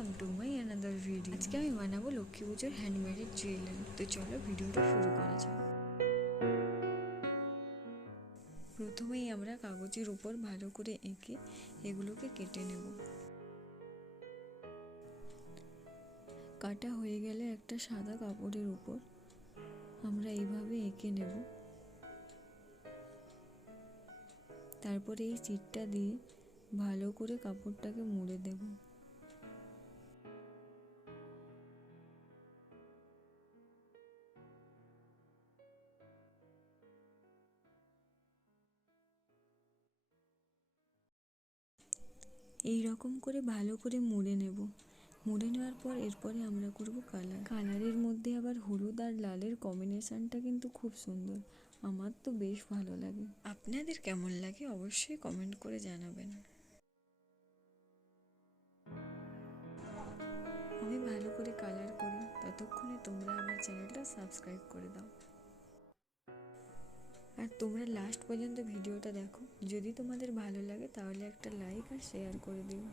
Welcome to my another video. আজকে আমি বানাবো লক্ষ্মী পুজোর হ্যান্ডমেড জুয়েলারি। তো চলো ভিডিওটা শুরু করা যাক। প্রথমেই আমরা কাগজের উপর ভালো করে এঁকে এগুলোকে কেটে নেব। কাটা হয়ে গেলে একটা সাদা কাপড়ের উপর আমরা এইভাবে এঁকে নেব। তারপরে এই চিটটা দিয়ে ভালো করে কাপড়টাকে মুড়ে দেব। এই রকম করে ভালো করে মুড়ে নেব। মুড়ে নেওয়ার পর এরপরে আমরা করব কালারের মধ্যে আবার হলুদ আর লালের কম্বিনেশনটা কিন্তু খুব সুন্দর। আমার তো বেশ ভালো লাগে। আপনাদের কেমন লাগে অবশ্যই কমেন্ট করে জানাবেন। আমি ভালো করে কালার করি, ততক্ষণে তোমরা আমার চ্যানেলটা সাবস্ক্রাইব করে দাও। আর তোমরা লাস্ট পর্যন্ত ভিডিওটা দেখো। যদি তোমাদের ভালো লাগে তাহলে একটা লাইক আর শেয়ার করে দিও।